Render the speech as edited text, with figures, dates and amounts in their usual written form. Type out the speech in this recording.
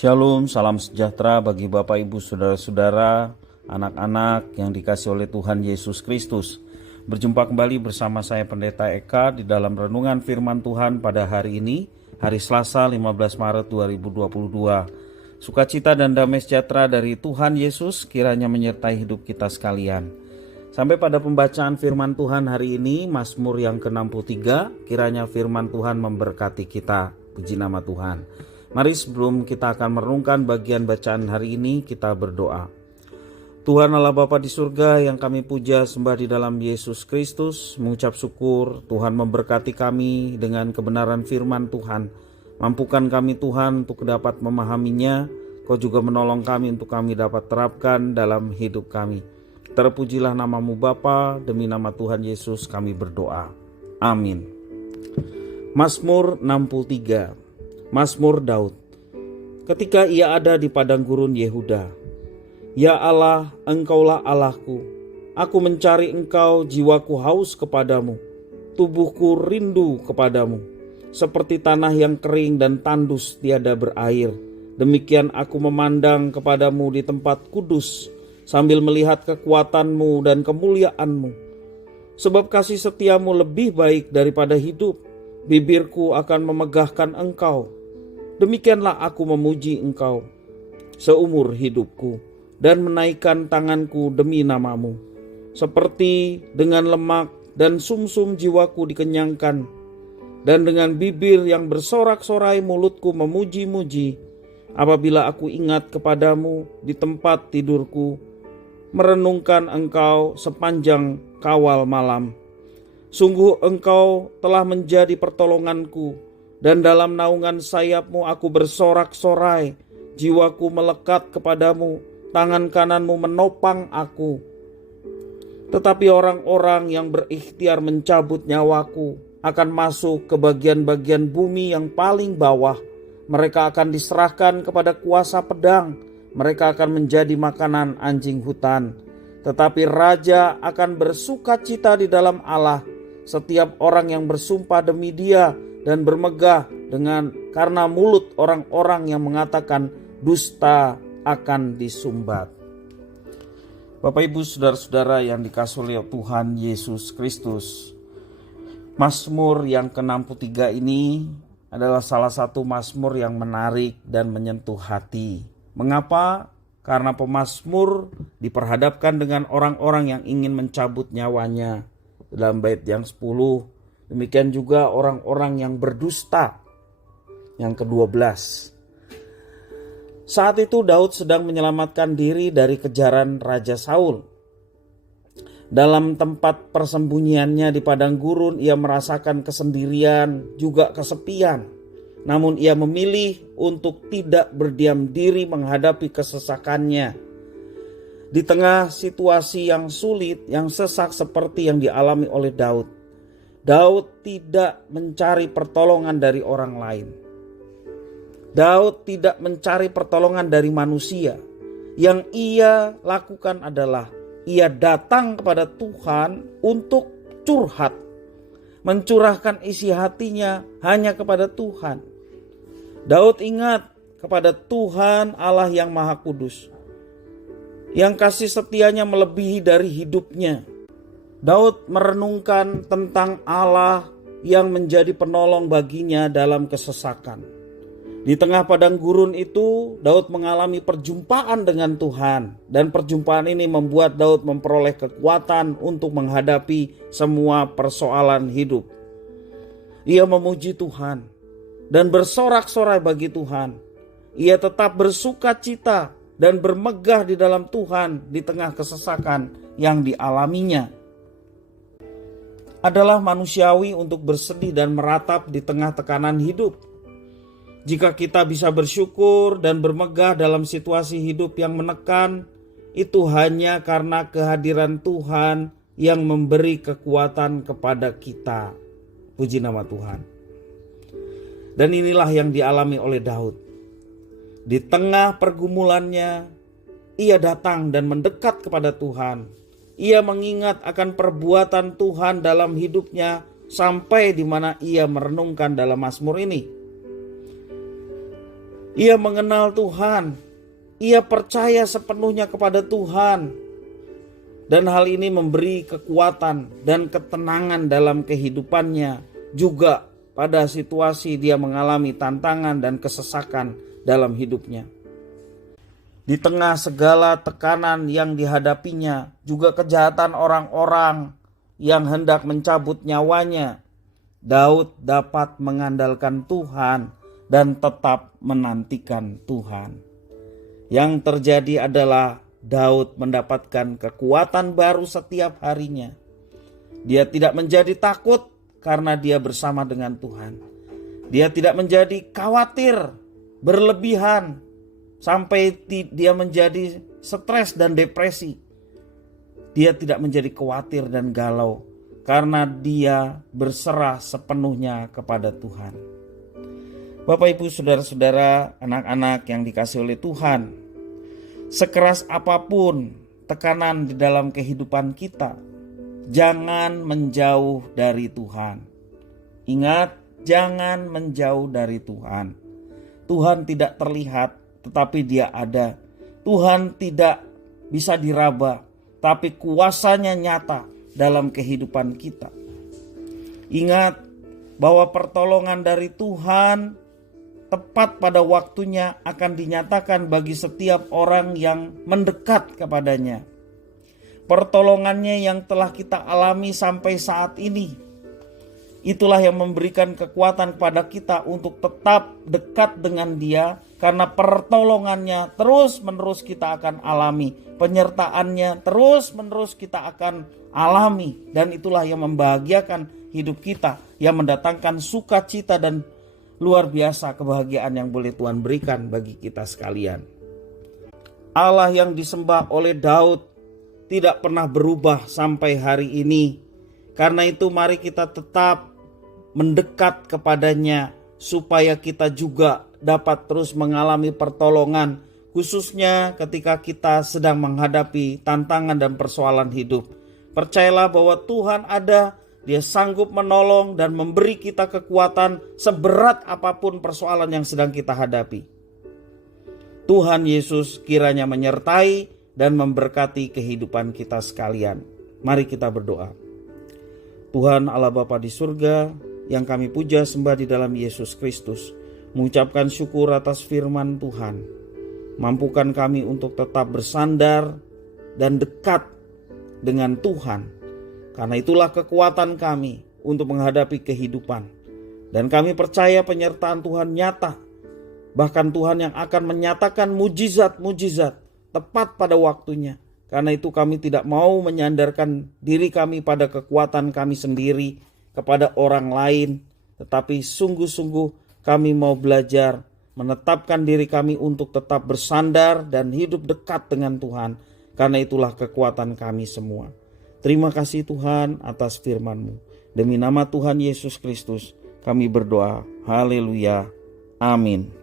Shalom, salam sejahtera bagi Bapak Ibu Saudara-saudara, anak-anak yang dikasihi oleh Tuhan Yesus Kristus. Berjumpa kembali bersama saya Pendeta Eka di dalam renungan firman Tuhan pada hari ini, hari Selasa 15 Maret 2022. Sukacita dan damai sejahtera dari Tuhan Yesus kiranya menyertai hidup kita sekalian. Sampai pada pembacaan firman Tuhan hari ini, Mazmur yang ke-63, kiranya firman Tuhan memberkati kita. Puji nama Tuhan. Mari sebelum kita akan merenungkan bagian bacaan hari ini, kita berdoa. Tuhan Allah Bapa di surga yang kami puja sembah di dalam Yesus Kristus, mengucap syukur Tuhan memberkati kami dengan kebenaran firman Tuhan. Mampukan kami Tuhan untuk dapat memahaminya, Kau juga menolong kami untuk kami dapat terapkan dalam hidup kami. Terpujilah namamu Bapa, demi nama Tuhan Yesus kami berdoa. Amin. Mazmur 63. Mazmur Daud. Ketika ia ada di padang gurun Yehuda. Ya Allah, Engkaulah Allahku. Aku mencari Engkau, jiwaku haus kepadamu. Tubuhku rindu kepadamu. Seperti tanah yang kering dan tandus tiada berair. Demikian aku memandang kepadamu di tempat kudus, sambil melihat kekuatanmu dan kemuliaanmu. Sebab kasih setiamu lebih baik daripada hidup. Bibirku akan memegahkan Engkau. Demikianlah aku memuji Engkau seumur hidupku dan menaikkan tanganku demi namamu. Seperti dengan lemak dan sumsum jiwaku dikenyangkan, dan dengan bibir yang bersorak-sorai mulutku memuji-muji. Apabila aku ingat kepadamu di tempat tidurku, merenungkan Engkau sepanjang kawal malam. Sungguh Engkau telah menjadi pertolonganku, dan dalam naungan sayapmu aku bersorak-sorai. Jiwaku melekat kepadamu, tangan kananmu menopang aku. Tetapi orang-orang yang berikhtiar mencabut nyawaku akan masuk ke bagian-bagian bumi yang paling bawah. Mereka akan diserahkan kepada kuasa pedang. Mereka akan menjadi makanan anjing hutan. Tetapi raja akan bersukacita di dalam Allah. Setiap orang yang bersumpah demi Dia dan bermegah karena mulut orang-orang yang mengatakan dusta akan disumbat. Bapak Ibu Saudara-saudara yang dikasihi oleh Tuhan Yesus Kristus, Mazmur yang ke-63 ini adalah salah satu mazmur yang menarik dan menyentuh hati. Mengapa? Karena pemazmur diperhadapkan dengan orang-orang yang ingin mencabut nyawanya. Dalam bait yang 10, demikian juga orang-orang yang berdusta. Yang ke-12. Saat itu Daud sedang menyelamatkan diri dari kejaran Raja Saul. Dalam tempat persembunyiannya di padang gurun, ia merasakan kesendirian, juga kesepian. Namun ia memilih untuk tidak berdiam diri menghadapi kesesakannya. Di tengah situasi yang sulit, yang sesak seperti yang dialami oleh Daud, Daud tidak mencari pertolongan dari orang lain. Daud tidak mencari pertolongan dari manusia. Yang ia lakukan adalah ia datang kepada Tuhan untuk curhat, mencurahkan isi hatinya hanya kepada Tuhan. Daud ingat kepada Tuhan Allah yang Maha Kudus, yang kasih setianya melebihi dari hidupnya. Daud merenungkan tentang Allah yang menjadi penolong baginya dalam kesesakan. Di tengah padang gurun itu, Daud mengalami perjumpaan dengan Tuhan. Dan perjumpaan ini membuat Daud memperoleh kekuatan untuk menghadapi semua persoalan hidup. Ia memuji Tuhan dan bersorak-sorai bagi Tuhan. Ia tetap bersukacita dan bermegah di dalam Tuhan di tengah kesesakan yang dialaminya. Adalah manusiawi untuk bersedih dan meratap di tengah tekanan hidup. Jika kita bisa bersyukur dan bermegah dalam situasi hidup yang menekan, itu hanya karena kehadiran Tuhan yang memberi kekuatan kepada kita. Puji nama Tuhan. Dan inilah yang dialami oleh Daud. Di tengah pergumulannya, ia datang dan mendekat kepada Tuhan. Ia mengingat akan perbuatan Tuhan dalam hidupnya sampai di mana ia merenungkan dalam Mazmur ini. Ia mengenal Tuhan, ia percaya sepenuhnya kepada Tuhan, dan hal ini memberi kekuatan dan ketenangan dalam kehidupannya. Juga pada situasi dia mengalami tantangan dan kesesakan dalam hidupnya. Di tengah segala tekanan yang dihadapinya, juga kejahatan orang-orang yang hendak mencabut nyawanya, Daud dapat mengandalkan Tuhan dan tetap menantikan Tuhan. Yang terjadi adalah Daud mendapatkan kekuatan baru setiap harinya. Dia tidak menjadi takut karena dia bersama dengan Tuhan. Dia tidak menjadi khawatir berlebihan sampai dia menjadi stres dan depresi. Dia tidak menjadi khawatir dan galau karena dia berserah sepenuhnya kepada Tuhan. Bapak, Ibu, saudara-saudara, anak-anak yang dikasihi oleh Tuhan, sekeras apapun tekanan di dalam kehidupan kita, jangan menjauh dari Tuhan. Ingat, jangan menjauh dari Tuhan. Tuhan tidak terlihat, tetapi Dia ada. Tuhan tidak bisa diraba, tapi kuasanya nyata dalam kehidupan kita. Ingat bahwa pertolongan dari Tuhan tepat pada waktunya akan dinyatakan bagi setiap orang yang mendekat kepadanya. Pertolongannya yang telah kita alami sampai saat ini, itulah yang memberikan kekuatan kepada kita untuk tetap dekat dengan Dia, karena pertolongannya terus-menerus kita akan alami, penyertaannya terus-menerus kita akan alami, dan itulah yang membahagiakan hidup kita, yang mendatangkan sukacita dan luar biasa kebahagiaan yang boleh Tuhan berikan bagi kita sekalian. Allah yang disembah oleh Daud tidak pernah berubah sampai hari ini. Karena itu mari kita tetap mendekat kepadanya supaya kita juga dapat terus mengalami pertolongan, khususnya ketika kita sedang menghadapi tantangan dan persoalan hidup. Percayalah bahwa Tuhan ada. Dia sanggup menolong dan memberi kita kekuatan seberat apapun persoalan yang sedang kita hadapi. Tuhan Yesus kiranya menyertai dan memberkati kehidupan kita sekalian. Mari kita berdoa. Tuhan Allah Bapa di surga, yang kami puja sembah di dalam Yesus Kristus, mengucapkan syukur atas firman Tuhan. Mampukan kami untuk tetap bersandar dan dekat dengan Tuhan. Karena itulah kekuatan kami untuk menghadapi kehidupan. Dan kami percaya penyertaan Tuhan nyata. Bahkan Tuhan yang akan menyatakan mujizat-mujizat tepat pada waktunya. Karena itu kami tidak mau menyandarkan diri kami pada kekuatan kami sendiri, kepada orang lain. Tetapi sungguh-sungguh kami mau belajar menetapkan diri kami untuk tetap bersandar dan hidup dekat dengan Tuhan. Karena itulah kekuatan kami semua. Terima kasih Tuhan atas firman-Mu. Demi nama Tuhan Yesus Kristus kami berdoa. Haleluya. Amin.